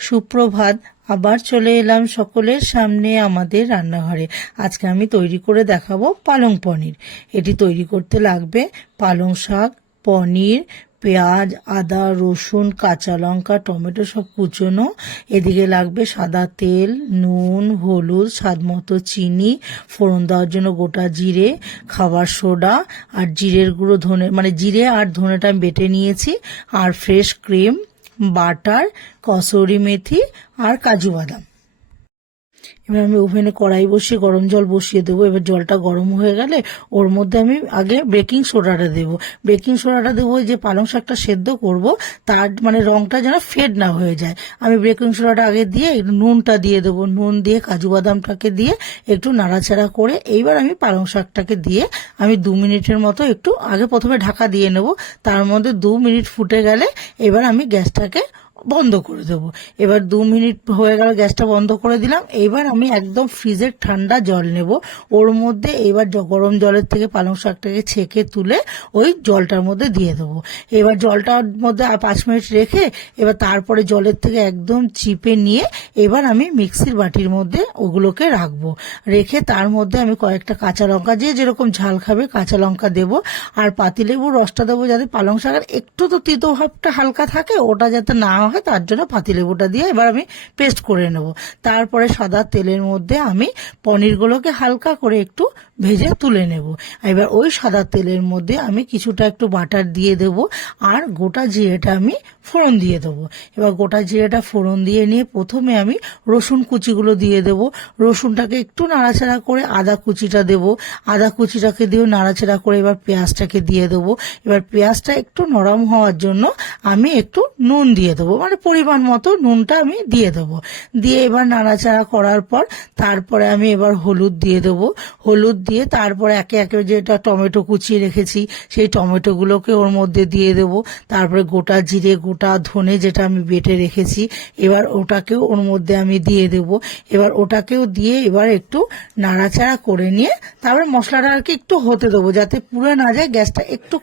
সুপ্রভাত। আবার চলে এলাম সকলের সামনে আমাদের রান্নাঘরে। আজকে আমি তৈরি করে দেখাবো পালং পনির। এটি তৈরি করতে লাগবে পালং শাক, পনির, পেঁয়াজ, আদা, রসুন, কাঁচা লঙ্কা, টমেটো সব কুচোনো। এদিকে লাগবে সাদা তেল, নুন, হলুদ, স্বাদ মতো চিনি, ফোড়ন দেওয়ার জন্য গোটা জিরে, খাবার সোডা আর জিরের গুঁড়ো, জিরে আর ধনেটা আমি বেটে নিয়েছি, আর fresh cream, butter, kasuri methi আর কাজু বাদাম। এবার আমি ওভেনে কড়াই বসিয়ে গরম জল বসিয়ে দেবো। এবার জলটা গরম হয়ে গেলে ওর মধ্যে আমি আগে বেকিং সোডাটা দেবো। বেকিং সোডাটা দেবো যে পালং শাকটা সেদ্ধ করব তার রংটা যেন ফেড না হয়ে যায়। আমি বেকিং সোডাটা আগে দিয়ে একটু নুনটা দিয়ে দেবো। নুন দিয়ে কাজু বাদামটাকে দিয়ে একটু নাড়াচাড়া করে এইবার আমি পালং শাকটাকে দিয়ে আমি 2 মিনিটের মতো একটু আগে প্রথমে ঢাকা দিয়ে নেব। তার মধ্যে 2 মিনিট ফুটে গেলে এবার আমি গ্যাসটাকে বন্ধ করে দেবো। এবার 2 মিনিট হয়ে গেল, গ্যাসটা বন্ধ করে দিলাম। এইবার আমি একদম ফ্রিজের ঠান্ডা জল নেব। ওর মধ্যে এবার গরম জলের থেকে পালং শাকটাকে ছেঁকে তুলে ওই জলটার মধ্যে দিয়ে দেবো। এবার জলটার মধ্যে 5 মিনিট রেখে এবার তারপরে জলের থেকে একদম চিপে নিয়ে এবার আমি মিক্সির বাটির মধ্যে ওগুলোকে রাখবো। রেখে তার মধ্যে আমি কয়েকটা কাঁচা লঙ্কা, যে যেরকম ঝাল খাবে কাঁচা লঙ্কা দেবো, আর পাতিলেবুর রসটা দেবো যাতে পালং শাকের একটু তো তিতো ভাবটা হালকা থাকে, ওটা যাতে না হয় তার জন্য পাতিলেবুটা দিয়ে এবার আমি পেস্ট করে নেব। তারপরে সাদা তেলের মধ্যে আমি পনিরগুলোকে হালকা করে একটু ভেজে তুলে নেব। এবার ওই সাদা তেলের মধ্যে আমি কিছুটা একটু বাটার দিয়ে দেব, আর গোটা জিরেটা আমি ফোড়ন দিয়ে দেবো। এবার গোটা জিরেটা ফোড়ন দিয়ে নিয়ে প্রথমে আমি রসুন কুচিগুলো দিয়ে দেব। রসুনটাকে একটু নাড়াচাড়া করে আদা কুচিটা দেব। আদা কুচিটাকে দিয়েও নাড়াচাড়া করে এবার পেঁয়াজটাকে দিয়ে দেবো। এবার পেঁয়াজটা একটু নরম হওয়ার জন্য আমি একটু নুন দিয়ে দেবো, পরিমাণ মতো নুনটা আমি দিয়ে দেবো। দিয়ে এবার নাড়াচাড়া করার পর তারপরে আমি এবার হলুদ দিয়ে দেবো। হলুদ দিয়ে তারপরে একে একে যেটা টমেটো কুচিয়ে রেখেছি সেই টমেটোগুলোকে ওর মধ্যে দিয়ে দেবো। তারপরে গোটা জিরে, গোটা ধনে যেটা আমি বেটে রেখেছি এবার ওটাকেও ওর মধ্যে আমি দিয়ে দেবো। এবার ওটাকেও দিয়ে এবার একটু নাড়াচাড়া করে নিয়ে তারপরে মশলাটা আর কি একটু হতে দেবো যাতে পুড়ে না যায়। গ্যাসটা একটু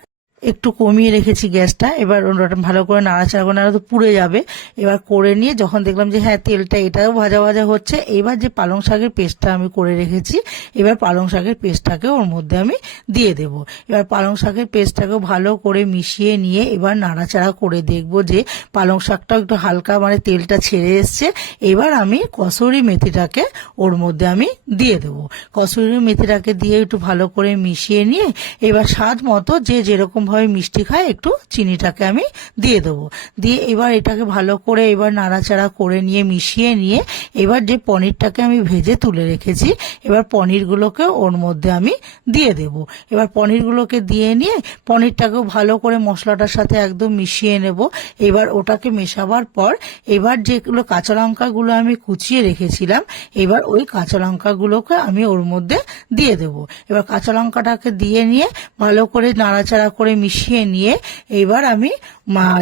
একটু কমিয়ে রেখেছি গ্যাসটা। এবার ওটা ভালো করে নাড়াচাড়া করে, নাড়া তো পুড়ে যাবে। এবার করে নিয়ে যখন দেখলাম যে হ্যাঁ তেলটা এটাও ভাজা ভাজা হচ্ছে, এবার যে পালং শাকের পেস্টটা আমি করে রেখেছি এবার পালং শাকের পেস্টটাকে ওর মধ্যে আমি দিয়ে দেব। এবার পালং শাকের পেস্টটাকেও ভালো করে মিশিয়ে নিয়ে এবার নাড়াচাড়া করে দেখব যে পালং শাকটাও একটু হালকা তেলটা ছেড়ে এসছে। এবার আমি কসুরি মেথিটাকে ওর মধ্যে আমি দিয়ে দেব। কসুরি মেথিটাকে দিয়ে একটু ভালো করে মিশিয়ে নিয়ে এবার স্বাদ মতো যে যেরকম ভাবে মিষ্টি খায় একটু চিনিটাকে আমি দিয়ে দেবো। দিয়ে এবার এটাকে ভালো করে এবার নাড়াচাড়া করে নিয়ে মিশিয়ে নিয়ে এবার যে পনিরটাকে আমি ভেজে তুলে রেখেছি এবার পনিরগুলোকে ওর মধ্যে আমি দিয়ে দেব। এবার পনিরগুলোকে দিয়ে নিয়ে পনিরটাকেও ভালো করে মশলাটার সাথে একদম মিশিয়ে নেব। এবার ওটাকে মেশাবার পর এবার যেগুলো কাঁচা লঙ্কাগুলো আমি কুচিয়ে রেখেছিলাম এবার ওই কাঁচা লঙ্কাগুলোকে আমি ওর মধ্যে দিয়ে দেব। এবার কাঁচা লঙ্কাটাকে দিয়ে নিয়ে ভালো করে নাড়াচাড়া করে মিশিয়ে নিয়ে এবার আমি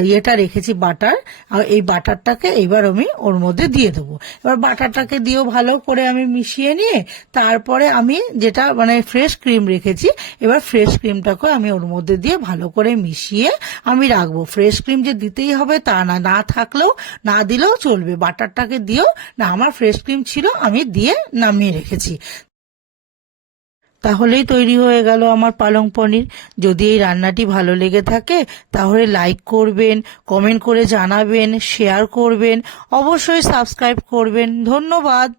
ইয়েটা রেখেছি বাটার, আর এই বাটারটাকে এবার আমি ওর মধ্যে দিয়ে দেবো। এবার বাটারটাকে দিয়েও ভালো করে আমি মিশিয়ে নিয়ে তারপরে আমি যেটা ফ্রেশ ক্রিম রেখেছি এবার ফ্রেশ ক্রিমটাকে আমি ওর মধ্যে দিয়ে ভালো করে মিশিয়ে আমি রাখবো। ফ্রেশ ক্রিম যে দিতেই হবে তা না, না থাকলেও না দিলেও চলবে, বাটারটাকে দিয়েও না। আমার ফ্রেশ ক্রিম ছিল আমি দিয়ে নামিয়ে রেখেছি। তাহলেই তৈরি হয়ে গেল আমার পালং পনির। যদি এই রান্নাটি ভালো লেগে থাকে তাহলে লাইক করবেন, কমেন্ট করে জানাবেন, শেয়ার করবেন, অবশ্যই সাবস্ক্রাইব করবেন। ধন্যবাদ।